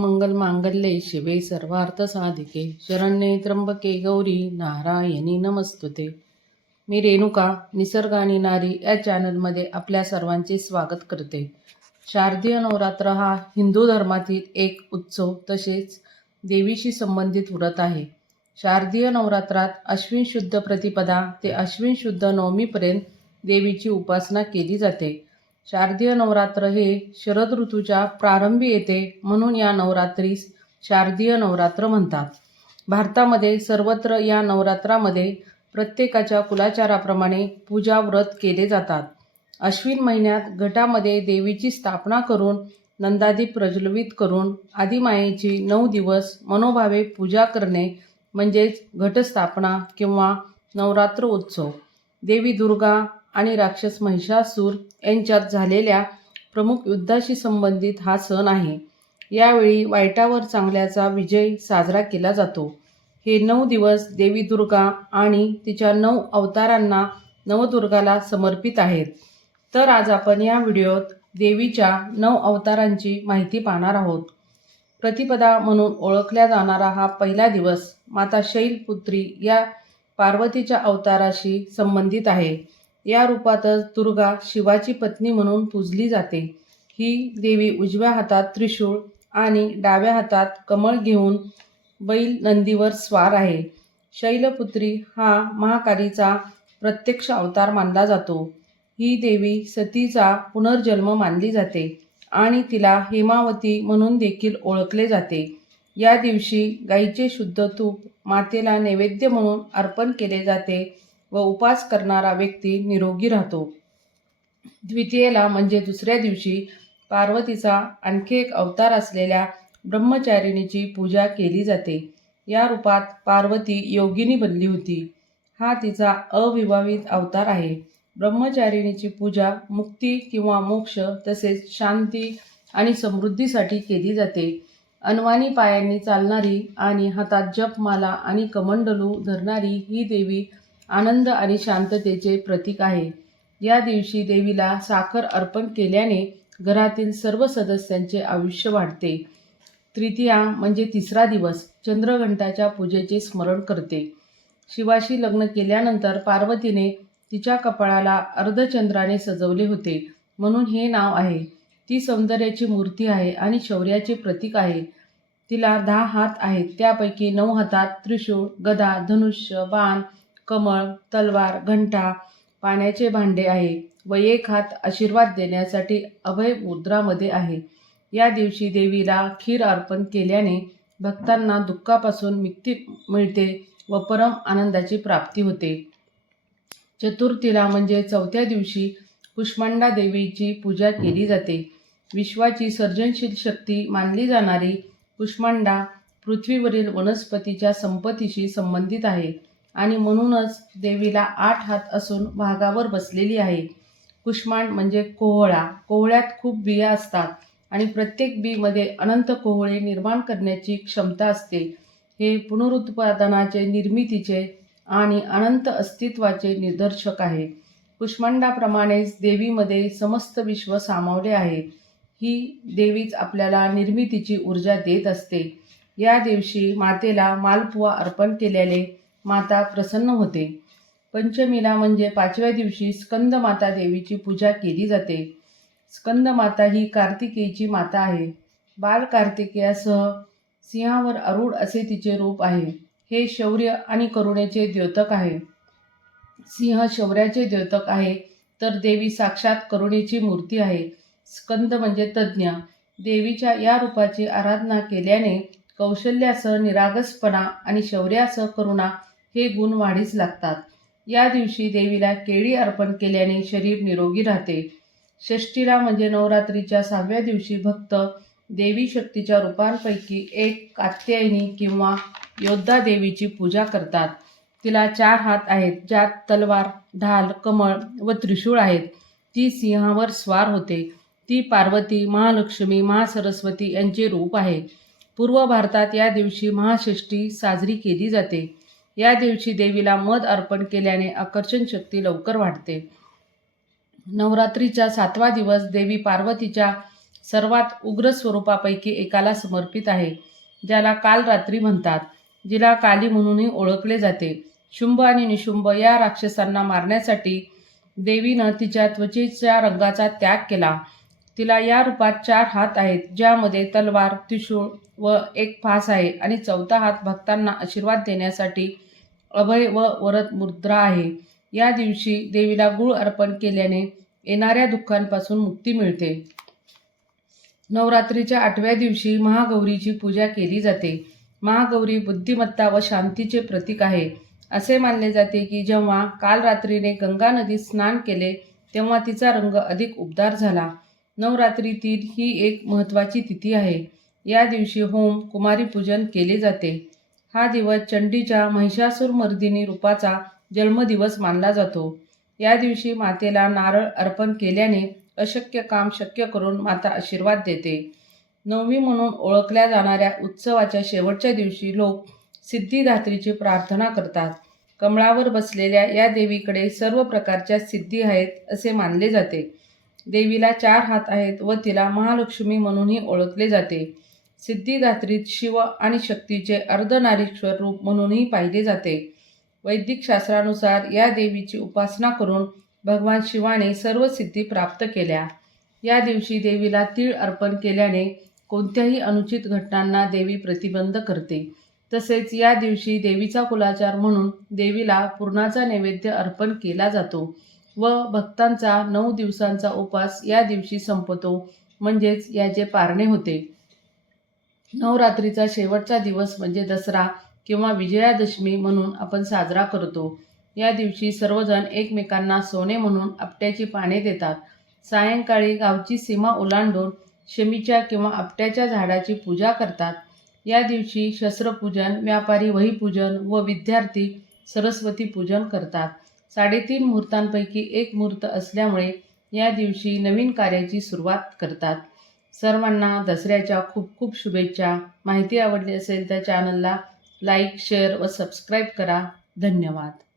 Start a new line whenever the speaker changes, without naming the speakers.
मंगल मांगल्ये शिवे सर्वार्थ साधिके शरण्ये त्र्यंबके गौरी नारायणी नमस्तुते। मी रेणुका निसर्गाने नारी या चॅनलमध्ये आपल्या सर्वांचे स्वागत करते. शारदीय नवरात्र हा हिंदू धर्मातील एक उत्सव तसेच देवीशी संबंधित व्रत आहे. शारदीय नवरात्रात अश्विन शुद्ध प्रतिपदा ते अश्विन शुद्ध नवमीपर्यंत देवीची उपासना केली जाते. शारदीय नवरात्र हे शरद ऋतूच्या प्रारंभी येते म्हणून या नवरात्रीस शारदीय नवरात्र म्हणतात. भारतामध्ये सर्वत्र या नवरात्रामध्ये प्रत्येकाच्या कुलाचाराप्रमाणे पूजा व्रत केले जातात. अश्विन महिन्यात घटामध्ये देवीची स्थापना करून नंदादीप प्रज्वलित करून आदिमायेची नऊ दिवस मनोभावे पूजा करणे म्हणजेच घटस्थापना किंवा नवरात्र उत्सव. देवी दुर्गा आणि राक्षस महिषासूर यांच्यात झालेल्या प्रमुख युद्धाशी संबंधित हा सण आहे. यावेळी वाईटावर चांगल्याचा विजय साजरा केला जातो. हे नऊ दिवस देवी दुर्गा आणि तिच्या नऊ अवतारांना नवदुर्गाला समर्पित आहेत. तर आज आपण या व्हिडिओत देवीच्या नऊ अवतारांची माहिती पाहणार आहोत. प्रतिपदा म्हणून ओळखल्या जाणारा हा पहिला दिवस माता शैलपुत्री या पार्वतीच्या अवताराशी संबंधित आहे. या रूपातच दुर्गा शिवाची पत्नी म्हणून पूजली जाते. ही देवी उजव्या हातात त्रिशूळ आणि डाव्या हातात कमळ घेऊन बैल नंदीवर स्वार आहे. शैलपुत्री हा महाकालीचा प्रत्यक्ष अवतार मानला जातो. ही देवी सतीचा पुनर्जन्म मानली जाते आणि तिला हेमावती म्हणून देखील ओळखले जाते. या दिवशी गाईचे शुद्ध तूप मातेला नैवेद्य म्हणून अर्पण केले जाते. व उपास करणारा व्यक्ती निरोगी राहतो. द्वितीयेला म्हणजे दुसऱ्या दिवशी पार्वतीचा आणखी एक अवतार असलेल्या ब्रह्मचारिणीची पूजा केली जाते. या रूपात पार्वती योगिनी बनली होती. हा तिचा अविवाहित अवतार आहे. ब्रह्मचारिणीची पूजा मुक्ती किंवा मोक्ष तसेच शांती आणि समृद्धीसाठी केली जाते. अनवानी पायांनी चालणारी आणि हातात जपमाला आणि कमंडलू धरणारी ही देवी आनंद आणि शांततेचे प्रतीक आहे. या दिवशी देवीला साखर अर्पण केल्याने घरातील सर्व सदस्यांचे आयुष्य वाढते. तृतीया म्हणजे तिसरा दिवस चंद्रघंटाच्या पूजेचे स्मरण करते. शिवाशी लग्न केल्यानंतर पार्वतीने तिच्या कपाळाला अर्धचंद्राने सजवले होते. म्हणून हे नाव आहे. ती सौंदर्याची मूर्ती आहे आणि शौर्याचे प्रतीक आहे. तिला दहा हात आहेत. त्यापैकी नऊ हातात त्रिशूळ गदा धनुष्य बाण कमळ तलवार घंटा पाण्याचे भांडे आहे व एक हात आशीर्वाद देण्यासाठी अभय मुद्रामध्ये आहे. या दिवशी देवीला खीर अर्पण केल्याने भक्तांना दुःखापासून मुक्ती मिळते व परम आनंदाची प्राप्ती होते. चतुर्थीला म्हणजे चौथ्या दिवशी कुष्मांडा देवीची पूजा केली जाते. विश्वाची सर्जनशील शक्ती मानली जाणारी कुष्मांडा पृथ्वीवरील वनस्पतीच्या संपत्तीशी संबंधित आहे. आणि म्हणूनच देवीला आठ हात असून भागावर बसलेली आहे. कुष्मांड म्हणजे कोहळा कोहळ्यात खूप बिया असतात आणि प्रत्येक बीमध्ये अनंत कोहळे निर्माण करण्याची क्षमता असते. हे पुनरुत्पादनाचे निर्मितीचे आणि अनंत अस्तित्वाचे निदर्शक आहे. कुष्मांडाप्रमाणेच देवीमध्ये समस्त विश्व सामावले आहे. ही देवीच आपल्याला निर्मितीची ऊर्जा देत असते. या दिवशी मातेला मालपुवा अर्पण केल्याने माता प्रसन्न होते. पंचमीला म्हणजे पाचव्या दिवशी स्कंद माता देवीची पूजा केली जाते. स्कंद माता ही कार्तिकेयची माता आहे. बाल कार्तिकेयासह सिंहावर अरूढ असे तिचे रूप आहे. हे शौर्य आणि करुणेचे द्योतक आहे. सिंह शौर्याचे द्योतक आहे तर देवी साक्षात करुणेची मूर्ती आहे. स्कंद म्हणजे तज्ज्ञ. देवीच्या या रूपाची आराधना केल्याने कौशल्यासह निरागसपणा आणि शौर्यासह करुणा हे गुण वाढीस लागतात. या दिवशी देवीला केळी अर्पण केल्याने शरीर निरोगी राहते. षष्टीला म्हणजे नवरात्रीच्या सहाव्या दिवशी भक्त देवी शक्तीच्या रूपांपैकी एक कात्यायनी किंवा योद्धा देवीची पूजा करतात. तिला चार हात आहेत ज्यात तलवार ढाल कमळ व त्रिशूळ आहेत. ती सिंहावर स्वार होते. ती पार्वती महालक्ष्मी महासरस्वती यांचे रूप आहे. पूर्व भारतात या दिवशी महाषष्ठी साजरी केली जाते. या दिवशी देवीला मध अर्पण केल्याने आकर्षण शक्ती लवकर वाढते. नवरात्रीचा सातवा दिवस देवी पार्वतीच्या सर्वात उग्र स्वरूपापैकी एकाला समर्पित आहे ज्याला काल रात्री म्हणतात जिला काली म्हणूनही ओळखले जाते. शुंभ आणि निशुंभ या राक्षसांना मारण्यासाठी देवीनं तिच्या त्वचेच्या रंगाचा त्याग केला. तिला या रूपात चार हात आहेत ज्यामध्ये तलवार त्रिशूळ व एक फास आहे आणि चौथा हात भक्तांना आशीर्वाद देण्यासाठी अभय व वरद मुद्रा आहे. या दिवशी देवीला गुळ अर्पण केल्याने येणाऱ्या दुःखांपासून मुक्ती मिळते. नवरात्रीच्या आठव्या दिवशी महागौरीची पूजा केली जाते. महागौरी बुद्धिमत्ता व शांतीचे प्रतीक आहे. असे मानले जाते की जेव्हा काल रात्रीने गंगा नदीत स्नान केले तेव्हा तिचा रंग अधिक उबदार झाला. नवरात्रीतील ही एक महत्त्वाची तिथी आहे. या दिवशी होम कुमारी पूजन केले जाते. हा दिवस चंडीच्या महिषासूरमर्दिनी रूपाचा जन्मदिवस मानला जातो. या दिवशी मातेला नारळ अर्पण केल्याने अशक्य काम शक्य करून माता आशीर्वाद देते. नवमी म्हणून ओळखल्या जाणाऱ्या उत्सवाच्या शेवटच्या दिवशी लोक सिद्धिदात्रीची प्रार्थना करतात. कमळावर बसलेल्या या देवीकडे सर्व प्रकारच्या सिद्धी आहेत असे मानले जाते. देवीला चार हात आहेत व तिला महालक्ष्मी म्हणूनही ओळखले जाते. सिद्धिदात्रीत शिव आणि शक्तीचे अर्धनारीश्वर रूप म्हणूनही पाहिले जाते. वैदिक शास्त्रानुसार या देवीची उपासना करून भगवान शिवाने सर्व सिद्धी प्राप्त केल्या. या दिवशी देवीला तीळ अर्पण केल्याने कोणत्याही अनुचित घटनांना देवी प्रतिबंध करते. तसेच या दिवशी देवीचा कुलाचार म्हणून देवीला पूर्णाचा नैवेद्य अर्पण केला जातो व भक्तांचा नऊ दिवसांचा उपास या दिवशी संपतो म्हणजेच याचे पारणे होते. नवरात्रीचा शेवटचा दिवस म्हणजे दसरा किंवा विजयादशमी म्हणून आपण साजरा करतो. या दिवशी सर्वजण एकमेकांना सोने म्हणून आपट्याची पाने देतात. सायंकाळी गावची सीमा ओलांडून शमीच्या किंवा आपट्याच्या झाडाची पूजा करतात. या दिवशी शस्त्रपूजन व्यापारी वहीपूजन व विद्यार्थी सरस्वती पूजन करतात. साडेतीन मुहूर्तांपैकी एक मुहूर्त असल्यामुळे या दिवशी नवीन कार्याची सुरुवात करतात. सर्वांना दसऱ्याच्या खूप खूप शुभेच्छा. माहिती आवडली असेल तर चॅनलला लाईक शेअर व सबस्क्राईब करा. धन्यवाद.